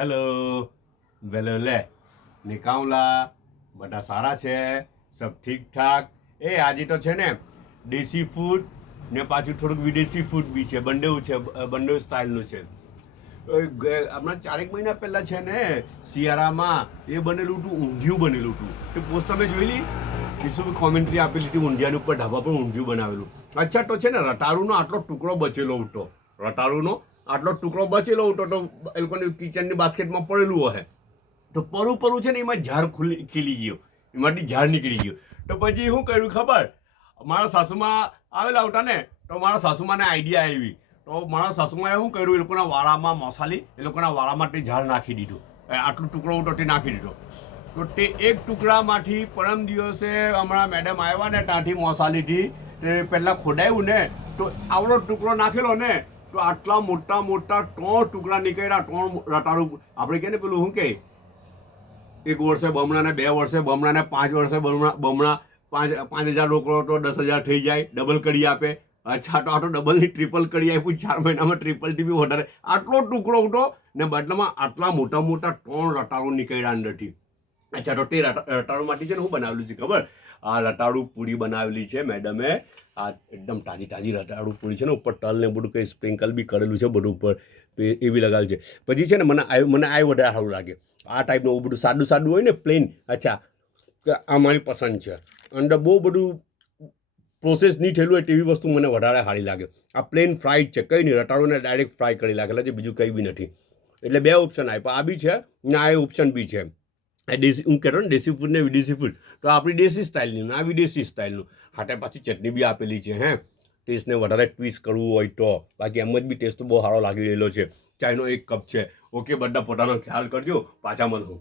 hello વેલો લે નિકાઉલા બધા સારા છે સબ ઠીક ઠાક આજે તો છે ને દેશી ફૂડ ને પાછું થોડુંક વિદેશી ફૂડ બી છે બંને સ્ટાઇલનું છે હમણાં 4 મહિના પહેલાં છે ને શિયાળામાં એ બનેલું હતું ઊંધિયું બનેલું હતું તે પોસ્ટ તમે જોયેલી શું કોમેન્ટ્રી આપેલી હતી ઊંધિયાની ઉપર ઢાબા પર ઊંધિયું બનાવેલું અચ્છા તો છે ને રટારુનો આટલો ટુકડો બચેલો હતો રટારુનો આટલો ટુકડો બચેલો હતો તો એ લોકોની કિચનની બાસ્કેટમાં પડેલું હોય તો પરું છે ને એમાં ઝાડ ખીલી ગયો એમાંથી ઝાડ નીકળી ગયો તો પછી શું કર્યું ખબર મારા સાસુમાં આવેલા હતા ને તો મારા સાસુમાને આઈડિયા આવી તો મારા સાસુમાએ શું કર્યું એ લોકોના વાળામાં મસાલી એ લોકોના વાળામાં તે ઝાડ નાખી દીધું આટલું ટુકડો હતો તે નાખી દીધો તો તે એક ટુકડામાંથી પરમ દિવસે હમણાં મેડમ આવ્યા ને ત્યાંથી મસાલીથી તે પહેલાં ખોડાયું ને તો આવડો ટુકડો નાખેલો ને તો આટલા મોટા 3 ટુકડા નીકળ્યા 3 રટારું આપણે કહે ને પેલું શું કહે 1 વર્ષે બમણા ને 2 વર્ષે બમણા ને 5 વર્ષે બમણા 5,000 રોકડો તો 10,000 થઈ જાય ડબલ કરી આપે અચ્છા તો આ તો ડબલની ટ્રિપલ કરી આપ્યું 4 મહિનામાં ટ્રિપલથી બી વધારે આટલો ટુકડો હતો ને બદલામાં આટલા મોટા 3 રટારું નીકળ્યા અંદરથી અચ્છા તો તે રટારુમાંથી છે ને હું બનાવેલું છે ખબર આ રટારું પૂરી બનાવેલી છે મેડમે આ એકદમ તાજી રટારું પૂરી છે ને ઉપર તલ ને બધું કંઈ સ્પ્રિંકલ બી કરેલું છે બધું ઉપર તો એ બી લગાવેલું છે પછી છે ને મને આ વધારે સારું લાગે આ ટાઈપનું બધું સાદું હોય ને પ્લેન અચ્છા આ મારી પસંદ છે અંદર બહુ બધું પ્રોસેસ નહીં થયેલું હોય તેવી વસ્તુ મને વધારે સારી લાગે આ પ્લેન ફ્રાઈડ છે કંઈ નહીં રટારુને ડાયરેક્ટ ફ્રાય કરી લાગેલા છે બીજું કંઈ બી નથી એટલે 2 ઓપ્શન આપ્યા આ બી છે ને આ ઓપ્શન બી છે દેશી હું કહેતો ને દેશી ફૂડ ને વિદેશી ફૂડ તો આપણી દેશી સ્ટાઇલનું આ વિદેશી સ્ટાઇલનું હાટે પાછી ચટણી બી આપેલી છે ટેસ્ટને વધારે ટ્વિસ્ટ કરવું હોય તો બાકી એમ જ બી ટેસ્ટ તો બહુ સારો લાગી રહેલો છે ચાયનો 1 કપ છે ઓકે બધા પોતાનો ખ્યાલ કરજો પાછા મળું